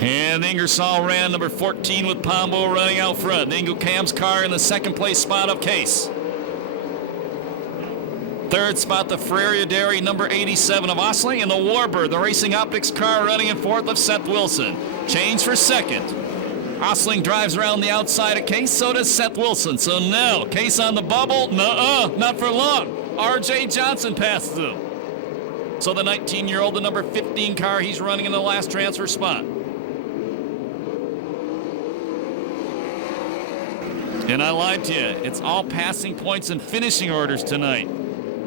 And Ingersoll ran number 14 with Pombo running out front. Cam's car in the second place spot of Case. Third spot, the Ferraria Dairy number 87 of Osling, and the Warbird, the Racing Optics car running in fourth of Seth Wilson. Change for second. Osling drives around the outside of Case, so does Seth Wilson. So now, Case on the bubble, not for long. RJ Johnson passes him. So the 19-year-old, the number 15 car, he's running in the last transfer spot. And I lied to you, it's all passing points and finishing orders tonight.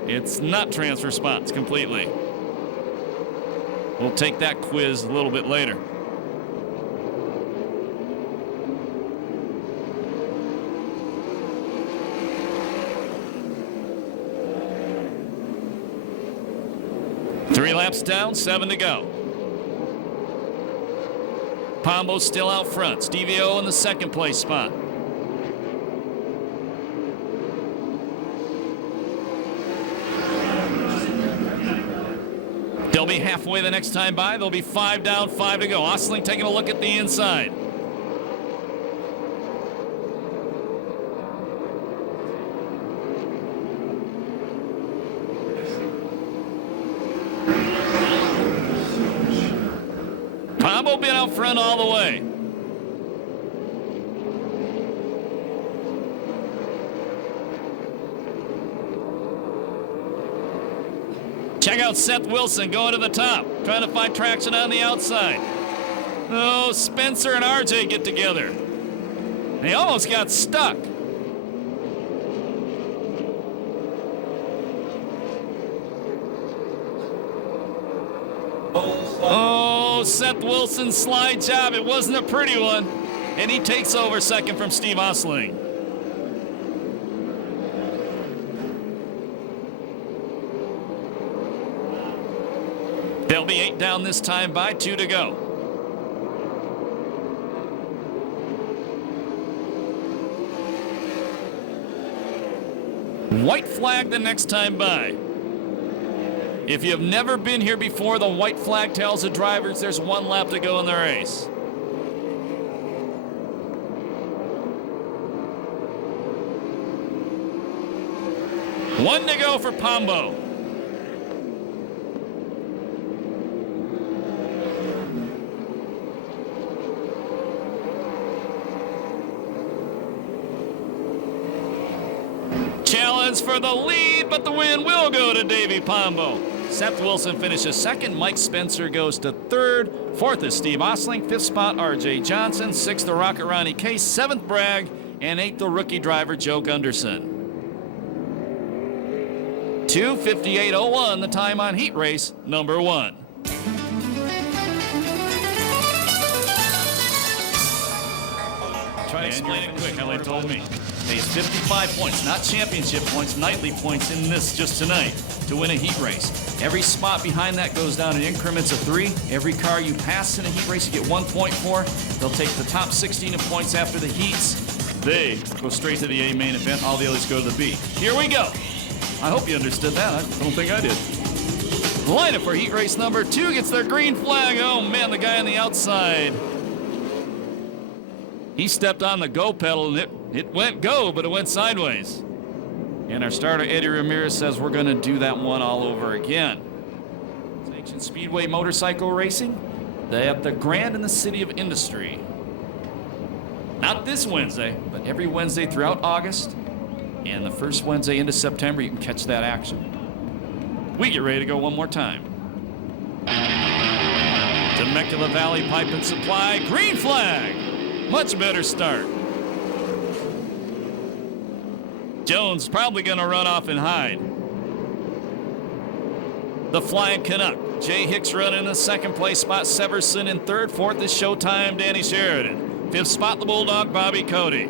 It's not transfer spots completely. We'll take that quiz a little bit later. Three laps down, 7 to go. Pombo's still out front. Stevie O in the second place spot. They'll be halfway the next time by. They'll be 5 down, 5 to go. Osling taking a look at the inside. Pombo been out front all the way. Check out Seth Wilson going to the top, trying to find traction on the outside. Oh, Spencer and RJ get together. They almost got stuck. Oh, Seth Wilson's slide job. It wasn't a pretty one. And he takes over second from Steve Osling. They'll be 8 down this time by, 2 to go. White flag the next time by. If you have never been here before, the white flag tells the drivers there's 1 lap to go in the race. One to go for Pombo. Challenge for the lead, but the win will go to Davey Pombo. Seth Wilson finishes second. Mike Spencer goes to third. Fourth is Steve Osling. Fifth spot, RJ Johnson. Sixth, the Rocket Ronnie Case. Seventh, Bragg. And eighth, the rookie driver, Joe Gunderson. 2:58.01, the time on heat race number 1. Try to explain it quick how they told me. Pays 55 points, not championship points, nightly points in this just tonight to win a heat race. Every spot behind that goes down in increments of 3. Every car you pass in a heat race, you get 1 point for. They'll take the top 16 in points after the heats. They go straight to the A main event. All the others go to the B. Here we go. I hope you understood that. I don't think I did. Lineup for heat race number 2 gets their green flag. Oh man, the guy on the outside. He stepped on the go pedal and it went go, but it went sideways. And our starter, Eddie Ramirez, says we're going to do that one all over again. It's ancient Speedway motorcycle racing. They have the Grand in the City of Industry. Not this Wednesday, but every Wednesday throughout August. And the first Wednesday into September, you can catch that action. We get ready to go one more time. Temecula Valley Pipe and Supply, green flag. Much better start. Jones probably going to run off and hide. The Flying Canuck. Jay Hicks running in the second place spot. Severson in third. Fourth is Showtime, Danny Sheridan. Fifth spot, the Bulldog, Bobby Cody.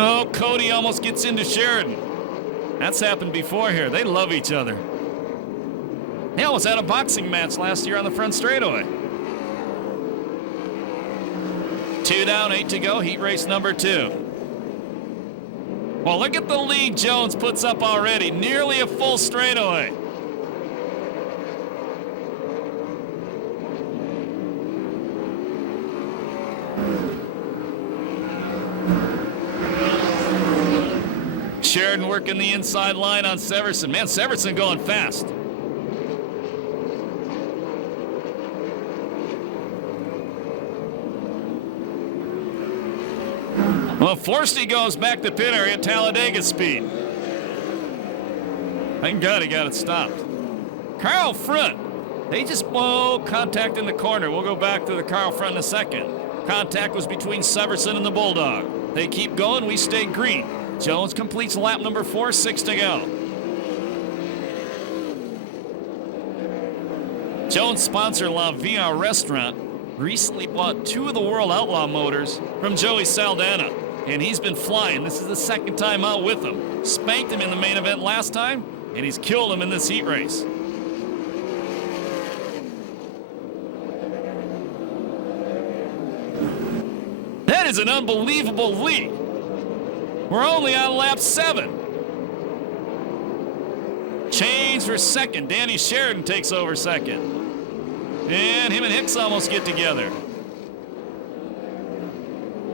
Oh, Cody almost gets into Sheridan. That's happened before here. They love each other. They almost had a boxing match last year on the front straightaway. 2 down, 8 to go. Heat race number 2. Well, look at the lead Jones puts up already. Nearly a full straightaway. Sheridan working the inside line on Severson. Man, Severson going fast. Well, Forsty goes back to pit area, Talladega speed. Thank God he got it stopped. Carl front. They just contact in the corner. We'll go back to the Carl front in a second. Contact was between Severson and the Bulldog. They keep going. We stay green. Jones completes lap number 4, 6 to go. Jones sponsor La Via Restaurant recently bought 2 of the World Outlaw motors from Joey Saldana, and he's been flying. This is the second time out with him. Spanked him in the main event last time, and he's killed him in this heat race. That is an unbelievable lead. We're only on lap 7. Change for second. Danny Sheridan takes over second. And him and Hicks almost get together.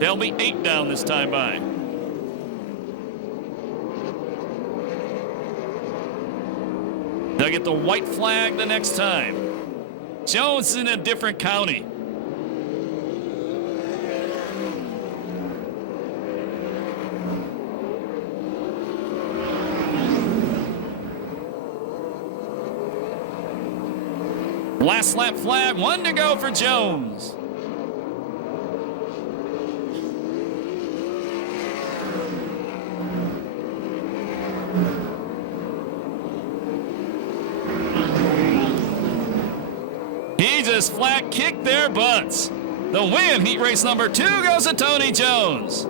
They'll be 8 down this time by. They'll get the white flag the next time. Jones is in a different county. Last lap flag, 1 to go for Jones. He just flat kicked their butts. The win, heat race number 2, goes to Tony Jones.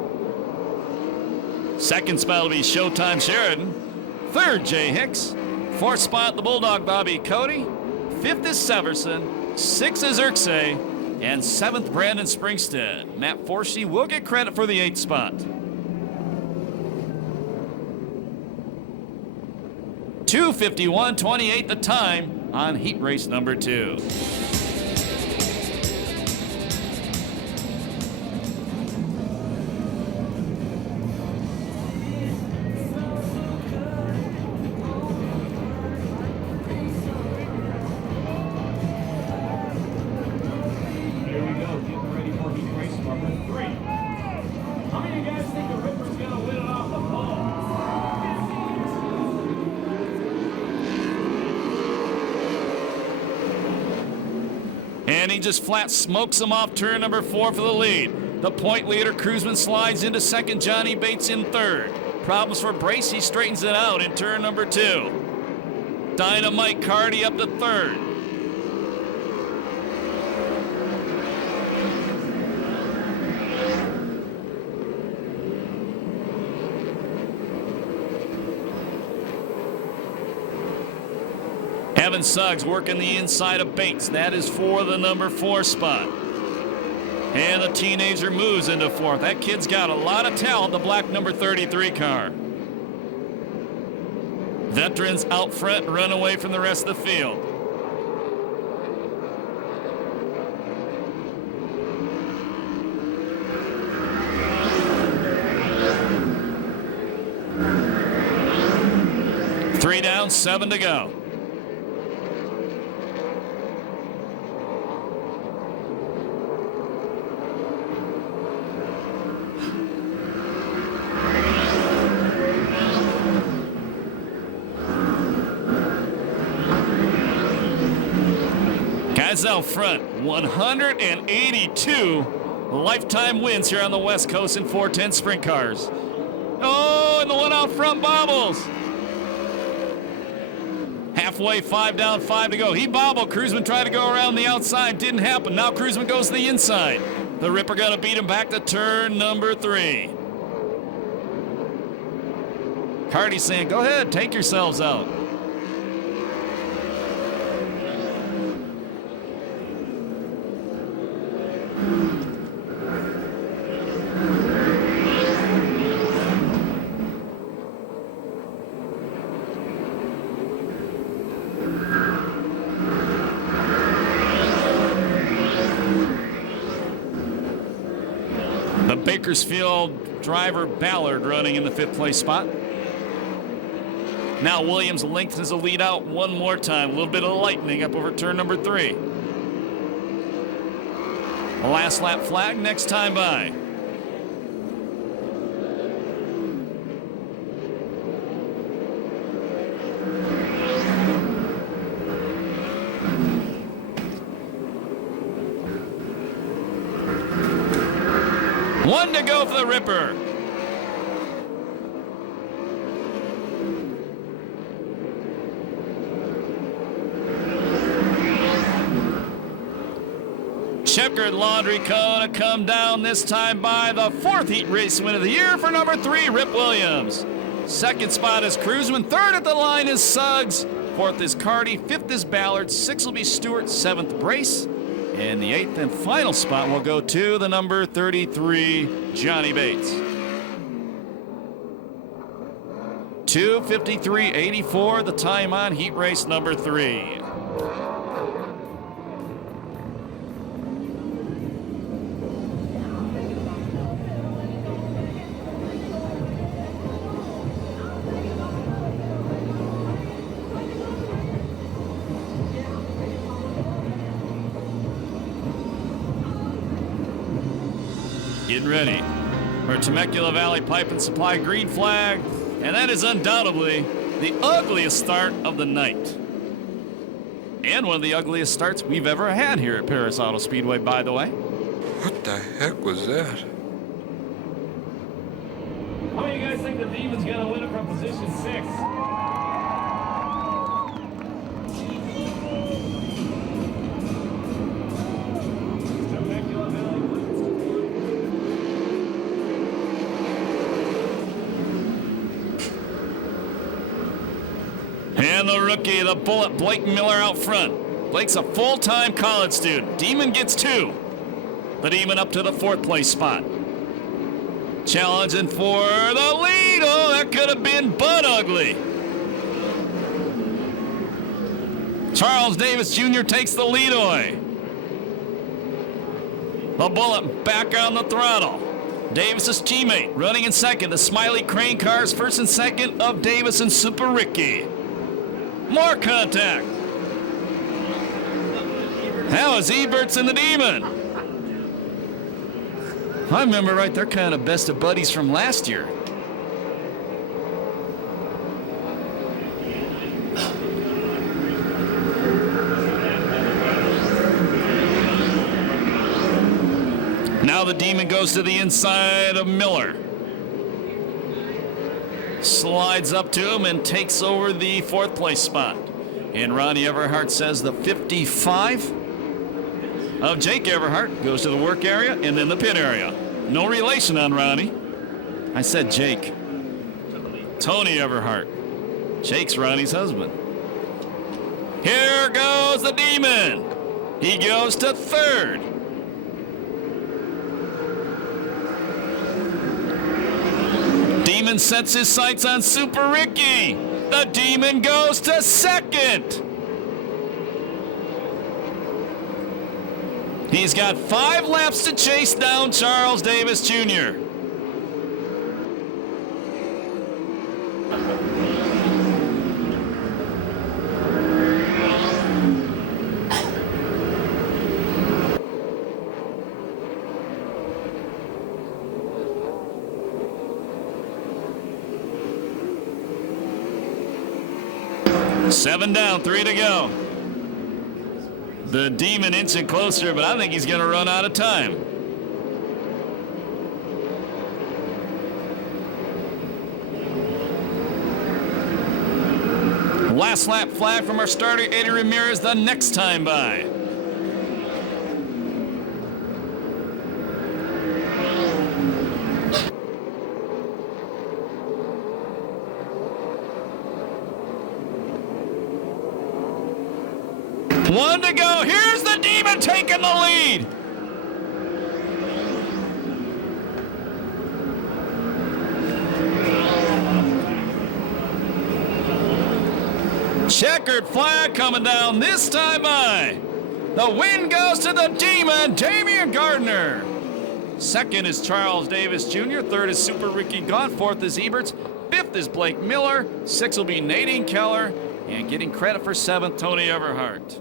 Second spot will be Showtime Sheridan. Third, Jay Hicks. Fourth spot, the Bulldog Bobby Cody. 5th is Severson, 6th is Irksay, and 7th Brandon Springstead. Matt Forsty will get credit for the 8th spot. 2:51.28 the time on heat race number 2. And he just flat smokes him off turn number 4 for the lead. The point leader, Cruzman, slides into second. Johnny Bates in third. Problems for Brace. He straightens it out in turn number 2. Dynamite Cardi up to third. Evan Suggs working the inside of Bates. That is for the number 4 spot. And the teenager moves into 4th. That kid's got a lot of talent, the black number 33 car. Veterans out front run away from the rest of the field. Three down, 7 to go. Guys out front, 182 lifetime wins here on the West Coast in 410 sprint cars. Oh, and the one out front bobbles. Halfway, 5 down, 5 to go. He bobbled. Cruzman tried to go around the outside. Didn't happen. Now Cruzman goes to the inside. The Ripper gonna beat him back to turn number 3. Cardi saying, go ahead, take yourselves out. The Bakersfield driver Ballard running in the 5th place spot. Now Williams lengthens the lead out one more time. A little bit of lightning up over turn number 3. The last lap flag next time by. One to go for the Ripper. Checkered laundry cone to come down this time by the 4th heat race win of the year for number 3, Rip Williams. 2nd spot is Cruzman. 3rd at the line is Suggs. 4th is Carty. 5th is Ballard. 6th will be Stewart. 7th Brace. And the 8th and final spot will go to the number 33, Johnny Bates. 2:53.84, the time on heat race number 3. Getting ready for Temecula Valley Pipe and Supply green flag, and that is undoubtedly the ugliest start of the night. And one of the ugliest starts we've ever had here at Perris Auto Speedway, by the way. What the heck was that? How do you guys think the Demon's gonna win it from position 6? And the rookie, the bullet, Blake Miller out front. Blake's a full-time college student. Demon gets 2. The Demon up to the 4th place spot. Challenging for the lead. Oh, that could have been butt ugly. Charles Davis Jr. takes the lead away. The Bullet back on the throttle. Davis's teammate running in 2nd. The Smiley Crane cars 1st and 2nd of Davis and Super Ricky. More contact. How is Eberts and the Demon? I remember right, they're kind of best of buddies from last year. Now the Demon goes to the inside of Miller. Slides up to him and takes over the 4th place spot. And Ronnie Everhart says the 55 of Jake Everhart goes to the work area and then the pit area. No relation on Ronnie. I said Jake. Tony Everhart. Jake's Ronnie's husband. Here goes the Demon. He goes to 3rd. Demon sets his sights on Super Ricky. The Demon goes to 2nd. He's got 5 laps to chase down Charles Davis Jr. Seven down, 3 to go. The Demon inching closer, but I think he's going to run out of time. Last lap flag from our starter, Eddie Ramirez, the next time by. One to go. Here's the Demon taking the lead. Checkered flag coming down this time by. The win goes to the Demon, Damian Gardner. Second is Charles Davis Jr. Third is Super Ricky Gaunt. Fourth is Eberts. Fifth is Blake Miller. Sixth will be Nadine Keller. And getting credit for seventh, Tony Everhart.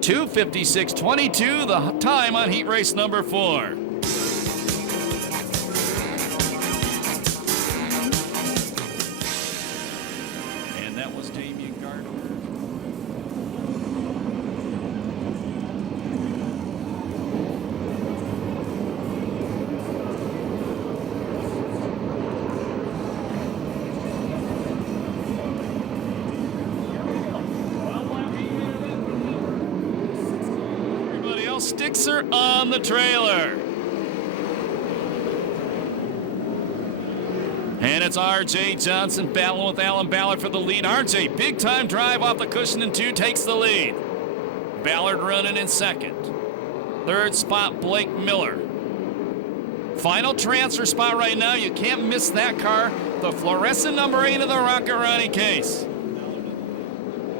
2:56.22, the time on heat race number 4. And that was Damian Gardner. Sticks are on the trailer. And it's R.J. Johnson battling with Alan Ballard for the lead. R.J., big time drive off the cushion in 2, takes the lead. Ballard running in second. Third spot, Blake Miller. Final transfer spot right now. You can't miss that car. The fluorescent number 8 of the Rocket Ronnie case.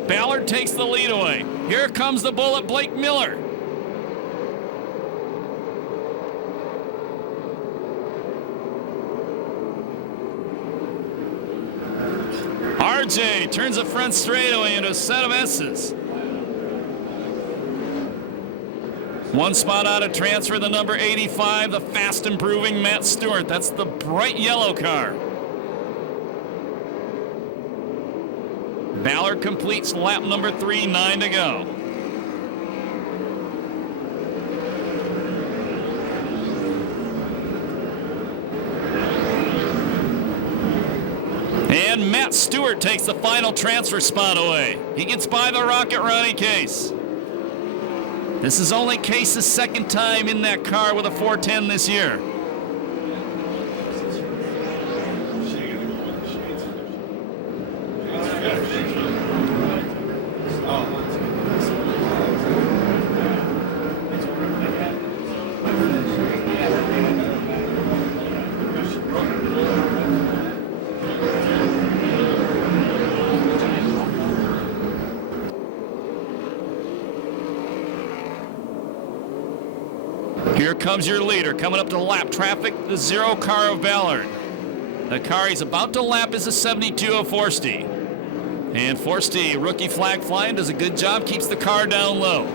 Ballard takes the lead away. Here comes the bullet, Blake Miller. RJ turns the front straightaway into a set of S's. One spot out of transfer, the number 85, the fast improving Matt Stewart. That's the bright yellow car. Ballard completes lap number 3, 9 to go. And Matt Stewart takes the final transfer spot away. He gets by the Rocket Ronnie Case. This is only Case's second time in that car with a 410 this year. Here comes your leader, coming up to lap traffic, the 0 car of Ballard. The car he's about to lap is a 72 of Forsty. And Forsty, rookie flag flying, does a good job, keeps the car down low.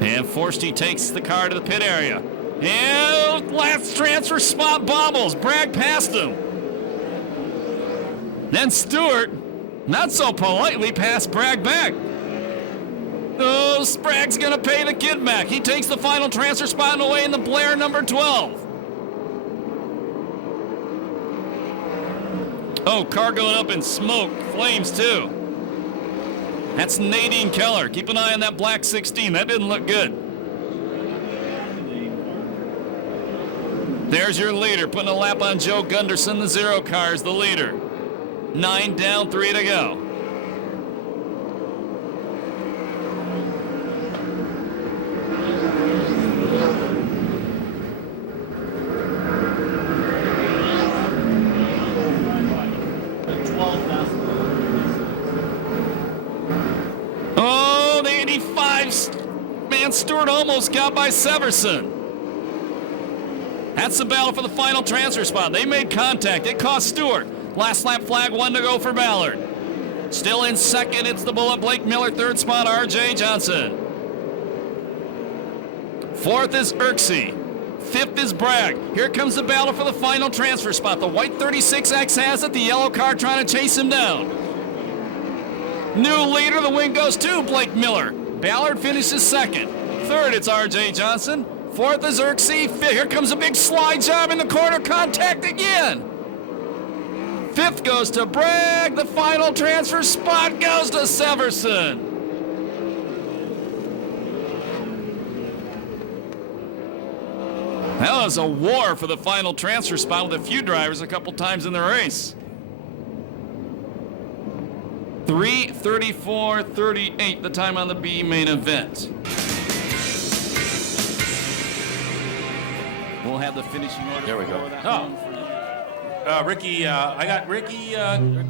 And Forsty takes the car to the pit area. And last transfer spot bobbles. Bragg passed him. Then Stewart, not so politely, passed Bragg back. Oh, Spragg's going to pay the kid back. He takes the final transfer spot away in the Blair number 12. Oh, car going up in smoke. Flames, too. That's Nadine Keller. Keep an eye on that black 16. That didn't look good. There's your leader, putting a lap on Joe Gunderson. The 0 car is the leader. 9 down, 3 to go. Oh, the 85 man Stewart almost got by Severson. That's the battle for the final transfer spot. They made contact. It cost Stewart. Last lap flag, 1 to go for Ballard. Still in second, it's the bullet, Blake Miller. Third spot, R.J. Johnson. Fourth is Irksey. Fifth is Bragg. Here comes the battle for the final transfer spot. The white 36X has it. The yellow car trying to chase him down. New leader, the win goes to Blake Miller. Ballard finishes second. Third, it's R.J. Johnson. Fourth is Irksey. Here comes a big slide job in the corner. Contact again. Fifth goes to Bragg. The final transfer spot goes to Severson. That was a war for the final transfer spot with a few drivers a couple times in the race. 3:34.38 the time on the B main event. We'll have the finishing order. There we go. Oh. Ricky, I got Ricky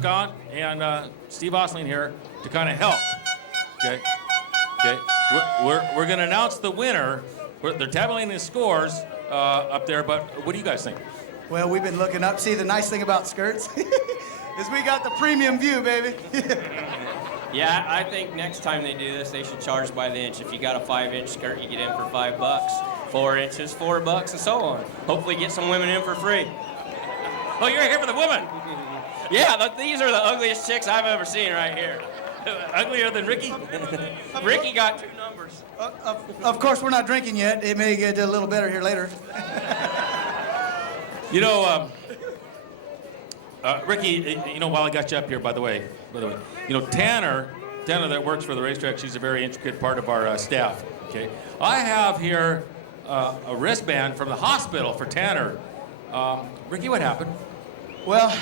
Gaunt and Steve Osling here to kind of help. Okay. We're going to announce the winner. They're tabulating the scores up there, but what do you guys think? Well, we've been looking up. See, the nice thing about skirts is we got the premium view, baby. Yeah, I think next time they do this, they should charge by the inch. If you got a 5-inch skirt, you get in for $5. 4 inches, $4, and so on. Hopefully get some women in for free. Oh, you're here for the women. Yeah, these are the ugliest chicks I've ever seen right here. Uglier than Ricky? Ricky got 2 numbers. Of course, we're not drinking yet. It may get a little better here later. You know, Ricky, you know, while I got you up here, by the way, you know, Tanner that works for the racetrack, she's a very intricate part of our staff, okay? I have here a wristband from the hospital for Tanner. Ricky, what happened? Well,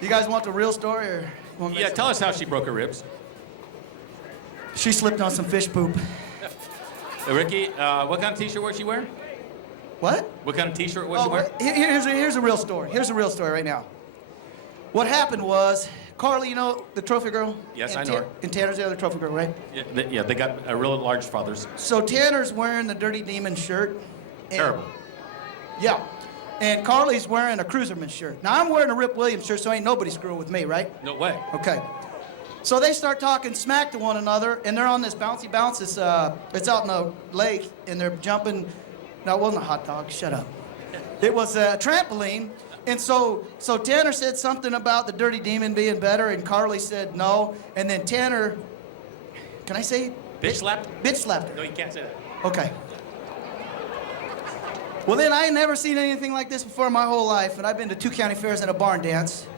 you guys want the real story, or? Yeah, tell us how she broke her ribs. She slipped on some fish poop. Ricky, what kind of T-shirt was she wearing? What? What kind of T-shirt was she wearing? Here's a real story. Here's a real story right now. What happened was, Carly, you know the trophy girl? Yes, I know her. And Tanner's the other trophy girl, right? Yeah, they got real large fathers. So Tanner's wearing the Dirty Demon shirt. Terrible. Yeah. And Carly's wearing a Cruiserman shirt. Now, I'm wearing a Rip Williams shirt, so ain't nobody screwing with me, right? No way. Okay. So they start talking smack to one another, and they're on this bouncy bounce. It's out in the lake, and they're jumping. No, it wasn't a hot dog. Shut up. It was a trampoline. And so Tanner said something about the Dirty Demon being better, and Carly said no. And then Tanner, can I say? Bitch slapped? Bitch slapped her. No, you can't say that. Okay. Well, then I ain't never seen anything like this before in my whole life, and I've been to 2 county fairs and a barn dance.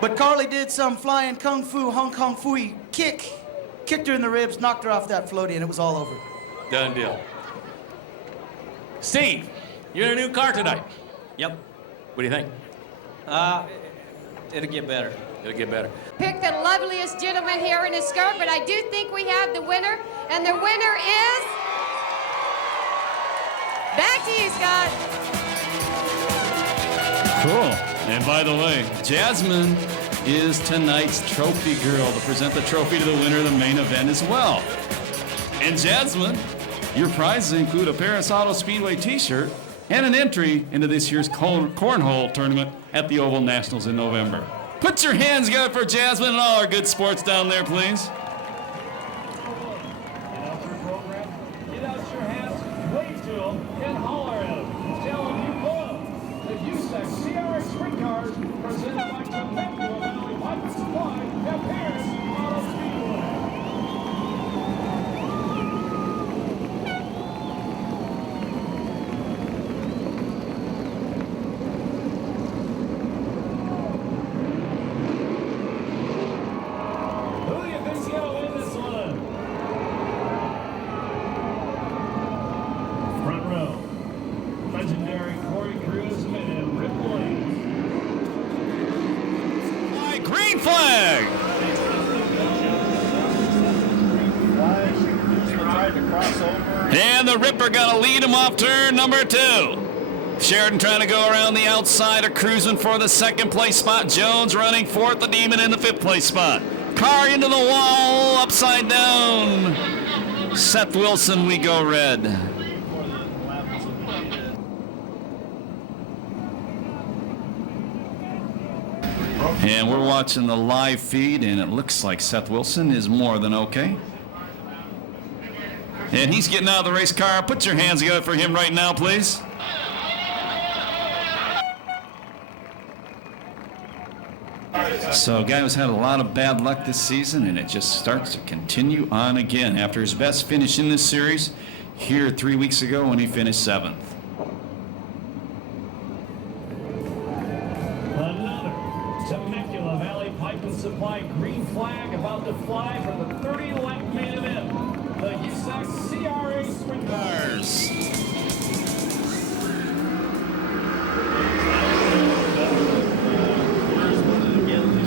But Carly did some flying kung fu, Hong Kong Fooey kicked her in the ribs, knocked her off that floaty, and it was all over. Done deal. Steve, you're in a new car tonight. Yep. What do you think? It'll get better. It'll get better. Pick the loveliest gentleman here in his skirt, but I do think we have the winner, and the winner is... Back to you, Scott. Cool. And by the way, Jasmine is tonight's trophy girl to present the trophy to the winner of the main event as well. And Jasmine, your prizes include a Perris Auto Speedway t-shirt and an entry into this year's cornhole tournament at the Oval Nationals in November. Put your hands together for Jasmine and all our good sports down there, please. Get out your hands, wave to them, and holler at them. Tell them you love them. The USAC CRA Sprint Cars, presented by Temecula Valley Pipe and Supply at Perris Auto Speedway. Who do you think's going to win this one? Front row, legendary Corey Cruiseman and Rip Williams. Green flag! And the Ripper gonna lead him off turn number 2. Sheridan trying to go around the outside of Cruisman for the 2nd place spot. Jones running 4th, the Demon in the 5th place spot. Car into the wall, upside down. Seth Wilson, we go red. And we're watching the live feed, and it looks like Seth Wilson is more than okay. And he's getting out of the race car. Put your hands together for him right now, please. So, a guy who's had a lot of bad luck this season, and it just starts to continue on again after his best finish in this series here 3 weeks ago when he finished 7th. Another Temecula Valley Pipe and Supply green flag about to fly for the 30-lap main event. The USAC CRA Sprint Cars.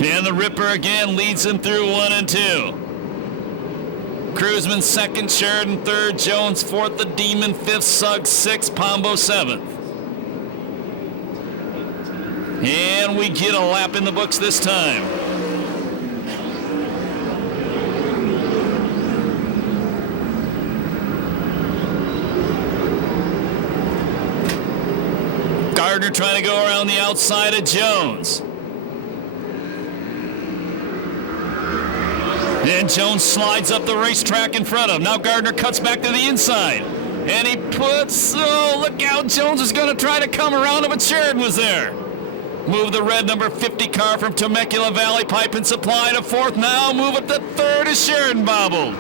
And the Ripper again leads him through 1 and 2. Cruiseman 2nd, Sheridan 3rd, Jones 4th, the Demon 5th, Suggs 6th, Pombo 7th. And we get a lap in the books this time. Gardner trying to go around the outside of Jones. And Jones slides up the racetrack in front of him. Now Gardner cuts back to the inside. And he puts, oh, look out, Jones is going to try to come around him, but Sheridan was there. Move the red number 50 car from Temecula Valley Pipe and Supply to fourth. Now move it to third as Sheridan bobbled.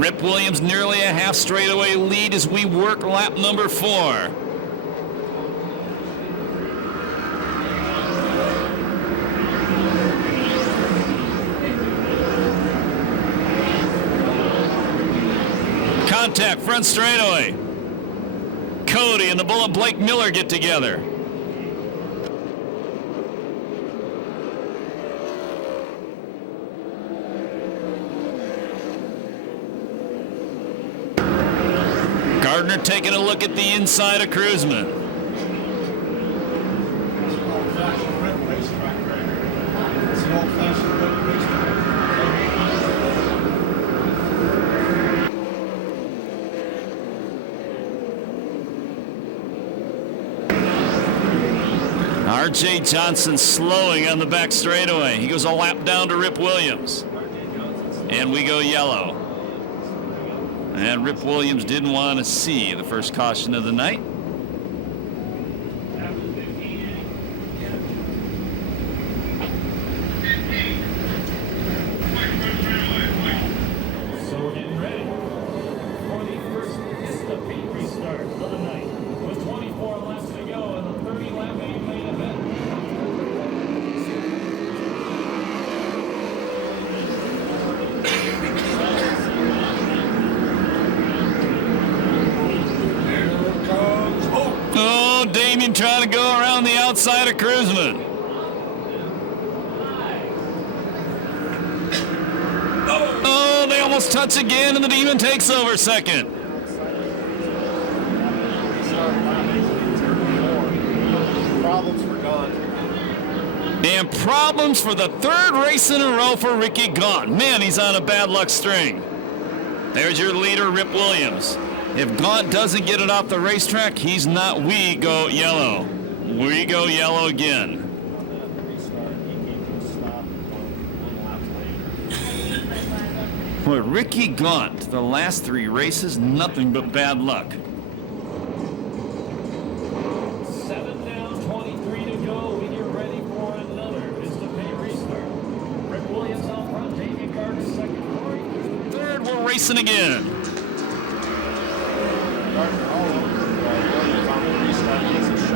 Rip Williams nearly a half straightaway lead as we work lap number 4. Contact, front straightaway. Cody and the Bullet Blake Miller get together. Gardner taking a look at the inside of Cruzman. R.J. Johnson slowing on the back straightaway. He goes a lap down to Rip Williams. And we go yellow. And Rip Williams didn't want to see the first caution of the night. So we're getting ready for the first Pistapete restart of the night. With 24 laps to go in the 30-lap main event. Oh, Damien trying to go around the outside of Cruzman. Oh, they almost touch again, and the Demon takes over second. Problems for Gaunt. And problems for the third race in a row for Ricky Gaunt. Man, he's on a bad luck string. There's your leader, Rip Williams. If Gaunt doesn't get it off the racetrack, he's not. We go yellow. We go yellow again. Boy, Ricky Gaunt, the last 3 races, nothing but bad luck. 7 down, 23 to go, and you're ready for another Pistapete restart. Rick Williams out front, Davey Gardner second, Corey. Third, we're racing again.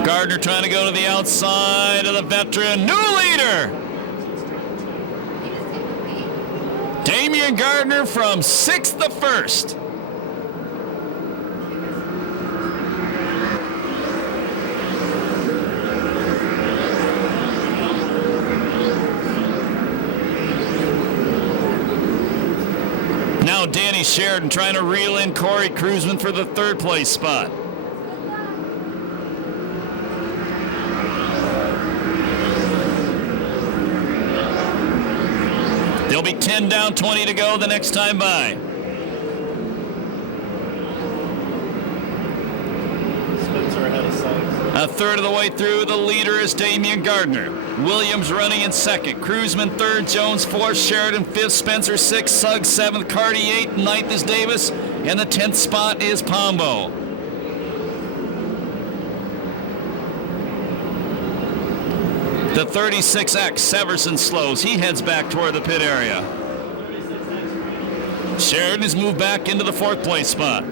Gardner trying to go to the outside of the veteran. New leader! Damian Gardner from 6th to 1st. Now Danny Sheridan trying to reel in Corey Cruzman for the 3rd place spot. They'll be 10 down, 20 to go the next time by. Spencer ahead of Suggs. A third of the way through, the leader is Damian Gardner. Williams running in 2nd. Cruzman 3rd, Jones 4th, Sheridan 5th, Spencer 6th, Suggs 7th, Carty 8th, 9th is Davis, and the 10th spot is Pombo. The 36X, Severson slows. He heads back toward the pit area. Sheridan has moved back into the 4th place spot.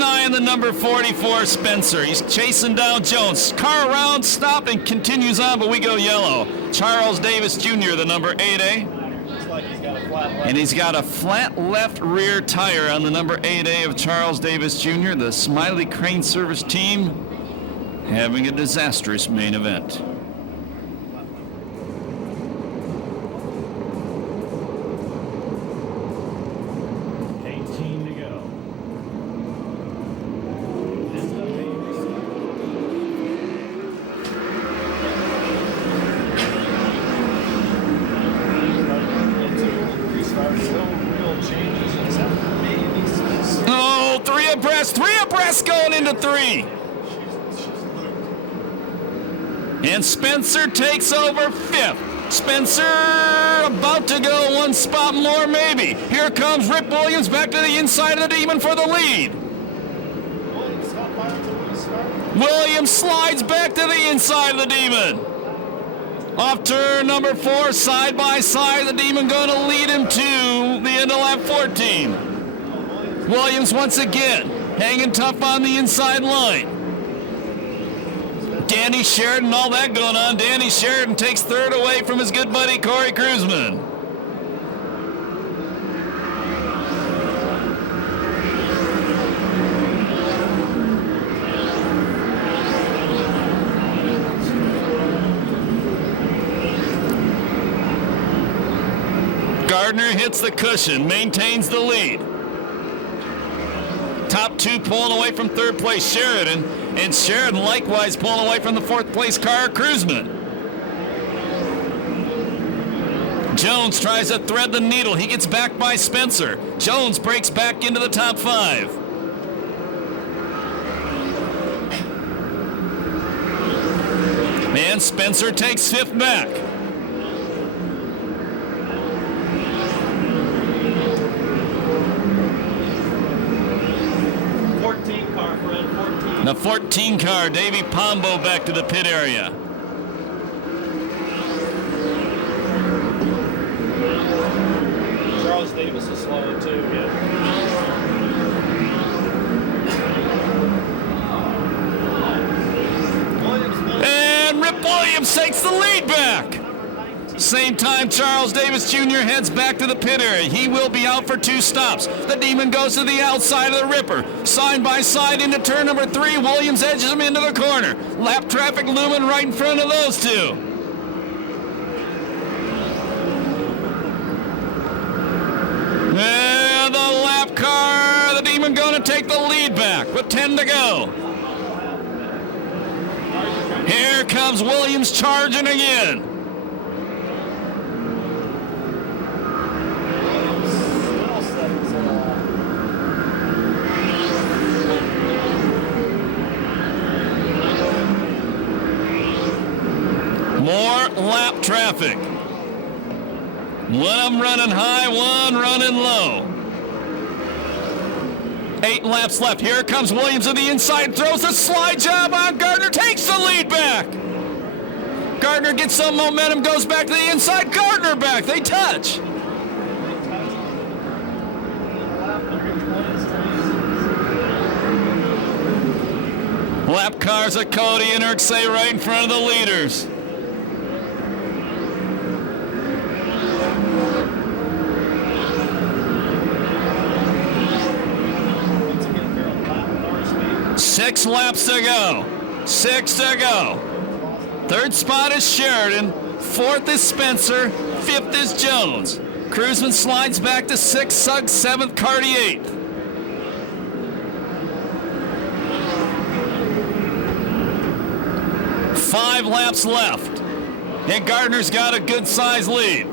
an eye on the number 44, Spencer. He's chasing down Jones. Car around, stop, and continues on, but we go yellow. Charles Davis Jr., the number 8A. Looks like he's got a flat left. And he's got a flat left rear tire on the number 8A of Charles Davis Jr., the Smiley Crane Service team, having a disastrous main event. Oh, three abreast going into 3. And Spencer takes over 5th. Spencer about to go one spot more, maybe. Here comes Rip Williams back to the inside of the Demon for the lead. Williams slides back to the inside of the Demon. Off turn number 4, side by side, the Demon going to lead him to the end of lap 14. Williams once again hanging tough on the inside line. Danny Sheridan, all that going on. Danny Sheridan takes 3rd away from his good buddy Corey Kruzman. Gardner hits the cushion, maintains the lead. Top 2 pulling away from 3rd place Sheridan, and Sheridan likewise pulling away from the 4th place car, Kruzman. Jones tries to thread the needle. He gets back by Spencer. Jones breaks back into the top 5. And Spencer takes 5th back. The 14 car, Davey Pombo, back to the pit area. Charles Davis is slowing too, yeah. And Rip Williams takes the lead back. Same time, Charles Davis Jr. heads back to the pit area. He will be out for 2 stops. The Demon goes to the outside of the Ripper. Side by side into turn number 3. Williams edges him into the corner. Lap traffic looming right in front of those 2. And the lap car, the Demon going to take the lead back with 10 to go. Here comes Williams charging again. More lap traffic. One of them running high, one running low. 8 laps left. Here comes Williams to the inside, throws a slide job on Gardner, takes the lead back. Gardner gets some momentum, goes back to the inside. Gardner back, they touch. Lap cars of Cody and Irksay right in front of the leaders. Six laps to go. 6 to go. 3rd spot is Sheridan. 4th is Spencer. 5th is Jones. Kruzman slides back to 6th, Suggs 7th, Carty 8th. Five laps left. And Gardner's got a good size lead.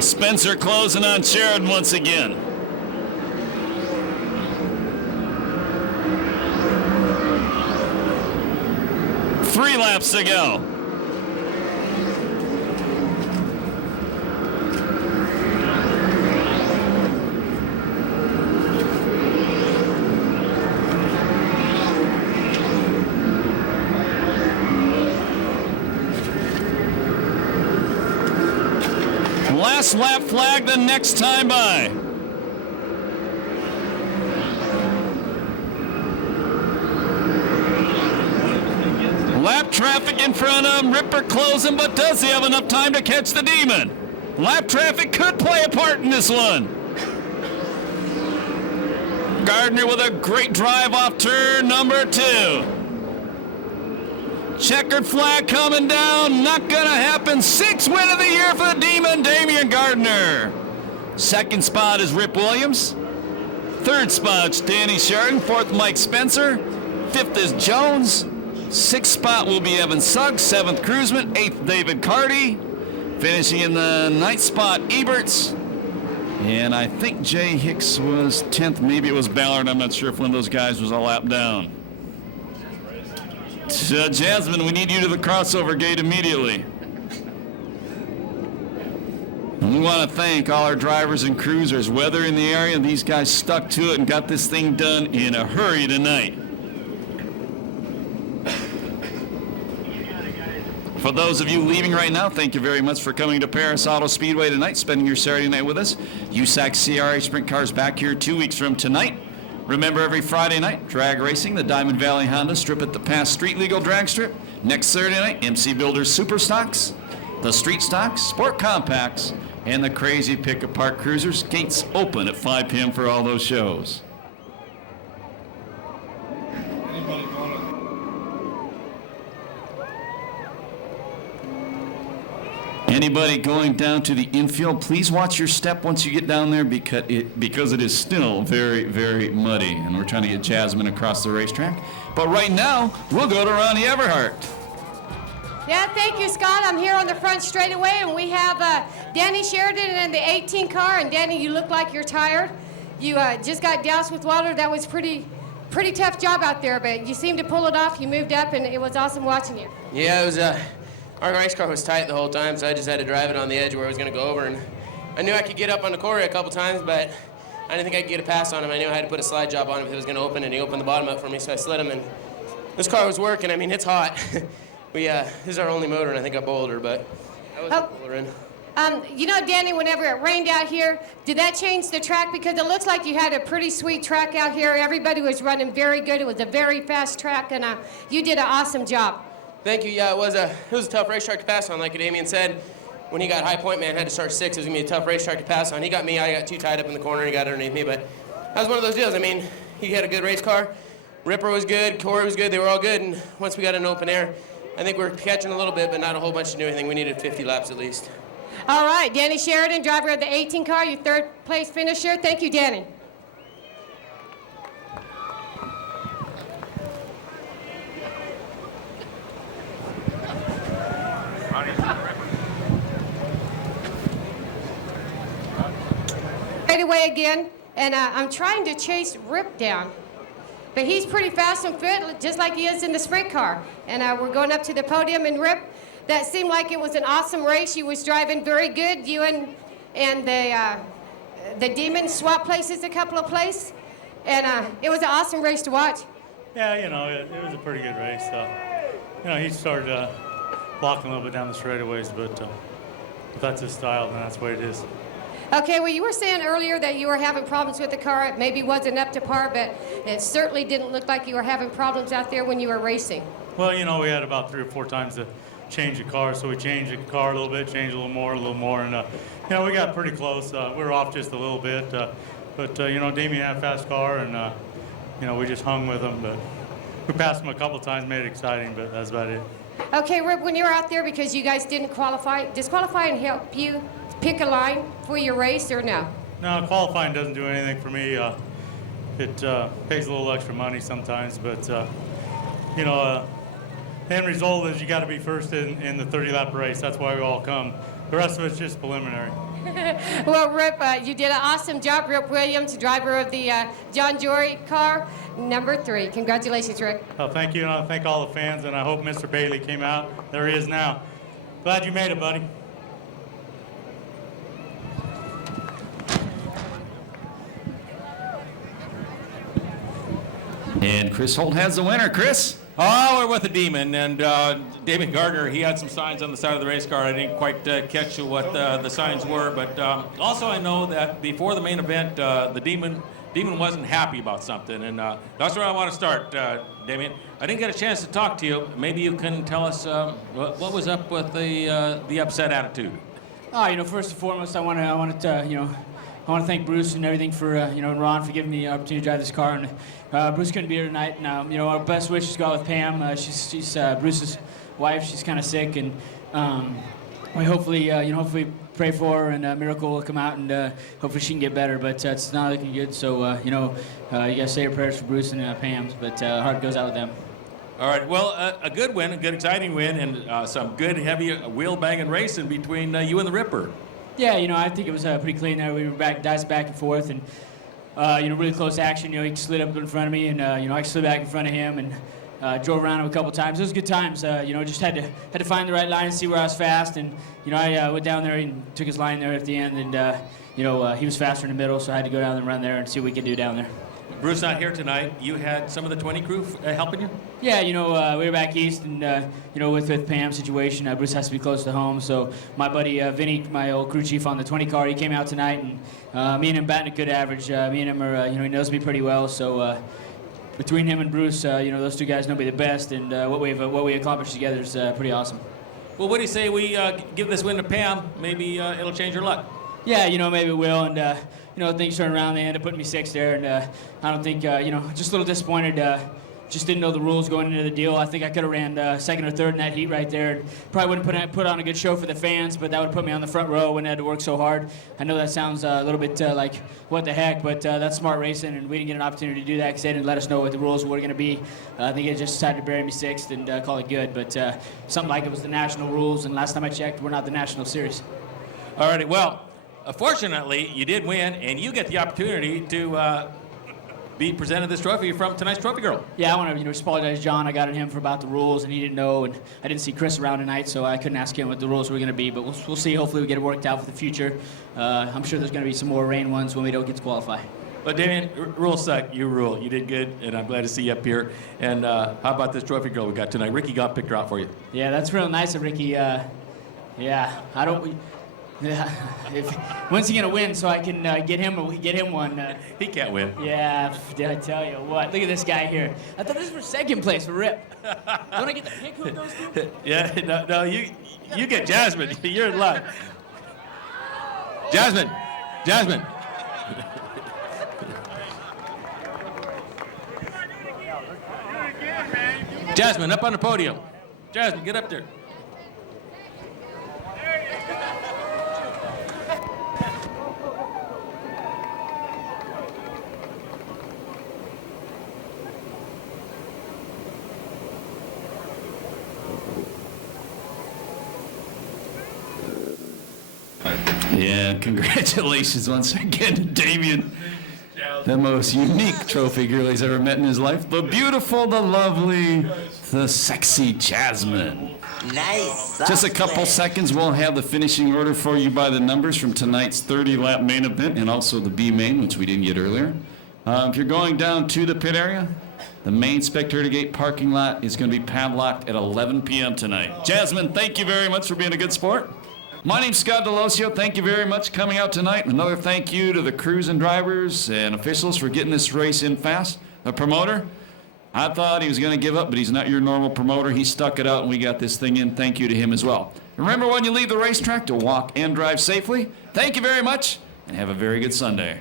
Spencer closing on Sheridan once again. Three laps to go. Last lap flag the next time by. Lap traffic in front of him. Ripper closing, but does he have enough time to catch the Demon? Lap traffic could play a part in this one. Gardner with a great drive off turn number 2. Checkered flag coming down. Not gonna happen. 6th win of the year for the Demon, Damian Gardner. 2nd spot is Rip Williams. 3rd spot's Danny Sheridan. 4th, Mike Spencer. 5th is Jones. 6th spot will be Evan Suggs. 7th, Cruzman. 8th, David Carty. Finishing in the 9th spot, Eberts. And I think Jay Hicks was 10th. Maybe it was Ballard. I'm not sure if one of those guys was a lap down. Jasmine, we need you to the crossover gate immediately. And we want to thank all our drivers and cruisers. Weather in the area, these guys stuck to it and got this thing done in a hurry tonight. For those of you leaving right now, thank you very much for coming to Perris Auto Speedway tonight, spending your Saturday night with us. USAC CRA Sprint Cars back here 2 weeks from tonight. Remember, every Friday night, drag racing, the Diamond Valley Honda Strip at the Pass Street Legal Drag Strip. Next Saturday night, MC Builders Super Stocks, the Street Stocks, Sport Compacts, and the Crazy Pickup Park Cruisers. Gates open at 5 p.m. for all those shows. Anybody going down to the infield, please watch your step once you get down there because it is still very, very muddy. And we're trying to get Jasmine across the racetrack. But right now, we'll go to Ronnie Everhart. Yeah, thank you, Scott. I'm here on the front straightaway, and we have Danny Sheridan in the 18 car. And Danny, you look like you're tired. You just got doused with water. That was pretty tough job out there, but you seemed to pull it off. You moved up, and it was awesome watching you. Yeah, it was. Our race car was tight the whole time, so I just had to drive it on the edge where I was going to go over. And I knew I could get up on the Corey a couple times, but I didn't think I could get a pass on him. I knew I had to put a slide job on him if it was going to open, and he opened the bottom up for me, so I slid him. And this car was working. I mean, it's hot. This is our only motor, and I think I bowled her, but I was pull her in. You know, Danny, whenever it rained out here, did that change the track? Because it looks like you had a pretty sweet track out here. Everybody was running very good. It was a very fast track, and you did an awesome job. Thank you. Yeah, it was a tough racetrack to pass on. Like Damian said, when he got High Point, man, had to start 6th. It was going to be a tough racetrack to pass on. He got me. I got too tied up in the corner. He got underneath me. But that was one of those deals. I mean, he had a good race car. Ripper was good. Corey was good. They were all good. And once we got in open air, I think we were catching a little bit, but not a whole bunch to do anything. We needed 50 laps at least. All right, Danny Sheridan, driver of the 18 car, your 3rd place finisher. Thank you, Danny. Right away again, and I'm trying to chase Rip down. But he's pretty fast and fit, just like he is in the sprint car. And we're going up to the podium, and Rip, that seemed like it was an awesome race. You was driving very good. You and the Demon swapped places a couple of places, and it was an awesome race to watch. Yeah, you know, it was a pretty good race. You know, he started blocking a little bit down the straightaways, but if that's his style, then that's the way it is. Okay, well, you were saying earlier that you were having problems with the car. It maybe wasn't up to par, but it certainly didn't look like you were having problems out there when you were racing. Well, you know, we had about 3 or 4 times to change the car, so we changed the car a little bit, changed a little more, and you know, we got pretty close. We were off just a little bit, but you know, Damien had a fast car, and you know, we just hung with him, but we passed him a couple times, made it exciting, but that's about it. Okay, Rip, when you were out there, because you guys didn't qualify, does qualifying help you pick a line for your race, or no? No, qualifying doesn't do anything for me. It pays a little extra money sometimes, but you know, the end result is you got to be first in the 30-lap race. That's why we all come. The rest of it's just preliminary. Well, Rip, you did an awesome job. Rip Williams, driver of the John Jory car, number 3. Congratulations, Rick. Well, thank you, and I thank all the fans, and I hope Mr. Bailey came out. There he is now. Glad you made it, buddy. And Chris Holt has the winner. Chris? Oh, we're with the Demon, and David Gardner, he had some signs on the side of the race car. I didn't quite catch what the signs were, but also I know that before the main event, the Demon wasn't happy about something, and that's where I want to start, Damien. I didn't get a chance to talk to you. Maybe you can tell us what was up with the upset attitude. First and foremost, I want to thank Bruce and everything for, and Ron for giving me the opportunity to drive this car. And Bruce couldn't be here tonight. And, our best wishes go out with Pam. She's Bruce's wife. She's kind of sick, and we hopefully pray for her, and a miracle will come out, and hopefully she can get better. But it's not looking good. So, you guys say your prayers for Bruce and Pam's. But heart goes out with them. All right. Well, a good win, a good exciting win, and some good heavy wheel banging racing between you and the Ripper. Yeah, I think it was pretty clean there. We were diced back and forth, and really close action. He slid up in front of me, and I slid back in front of him, and drove around him a couple times. It was good times. Just had to find the right line and see where I was fast, and I went down there and took his line there at the end, and he was faster in the middle, so I had to go down and run there and see what we could do down there. Bruce not here tonight. You had some of the 20 crew helping you? Yeah, we were back east, and with Pam's situation, Bruce has to be close to home. So my buddy Vinny, my old crew chief on the 20 car, he came out tonight, and me and him batting a good average. Me and him are, he knows me pretty well. So between him and Bruce, those two guys know me the best, and what we accomplished together is pretty awesome. Well, what do you say we give this win to Pam? Maybe it'll change her luck. Yeah, maybe it will, and things turned around. They ended up putting me sixth there, and I don't think, just a little disappointed. Just didn't know the rules going into the deal. I think I could have ran second or third in that heat right there. Probably wouldn't put on a good show for the fans, but that would put me on the front row when I had to work so hard. I know that sounds a little bit like what the heck, but that's smart racing, and we didn't get an opportunity to do that because they didn't let us know what the rules were going to be. I think they just decided to bury me sixth and call it good, but something like it was the national rules, and last time I checked, we're not the national series. All righty, well, fortunately, you did win, and you get the opportunity to be presented this trophy from tonight's Trophy Girl. Yeah, I want to just apologize to John. I got at him for about the rules, and he didn't know, and I didn't see Chris around tonight, so I couldn't ask him what the rules were going to be, but we'll see. Hopefully we get it worked out for the future. I'm sure there's going to be some more rain ones when we don't get to qualify. But Damien, rules suck. You rule. You did good, and I'm glad to see you up here. And how about this Trophy Girl we got tonight? Ricky got picked her out for you. Yeah, that's real nice of Ricky. When's he gonna win so I can get him one? He can't win. Yeah, did I tell you what? Look at this guy here. I thought this was second place for Rip. Don't I get to pick who it goes to? Yeah, no, you get Jasmine. You're in luck. Jasmine. Jasmine, up on the podium. Jasmine, get up there. Yeah, congratulations once again to Damien. The most unique trophy girl he's ever met in his life. The beautiful, the lovely, the sexy Jasmine. Nice. Just a couple seconds, we'll have the finishing order for you by the numbers from tonight's 30-lap main event and also the B main, which we didn't get earlier. If you're going down to the pit area, the main spectator gate parking lot is going to be padlocked at 11 p.m. tonight. Jasmine, thank you very much for being a good sport. My name's Scott Delosio. Thank you very much for coming out tonight. Another thank you to the crews and drivers and officials for getting this race in fast. The promoter, I thought he was going to give up, but he's not your normal promoter. He stuck it out, and we got this thing in. Thank you to him as well. Remember when you leave the racetrack to walk and drive safely. Thank you very much, and have a very good Sunday.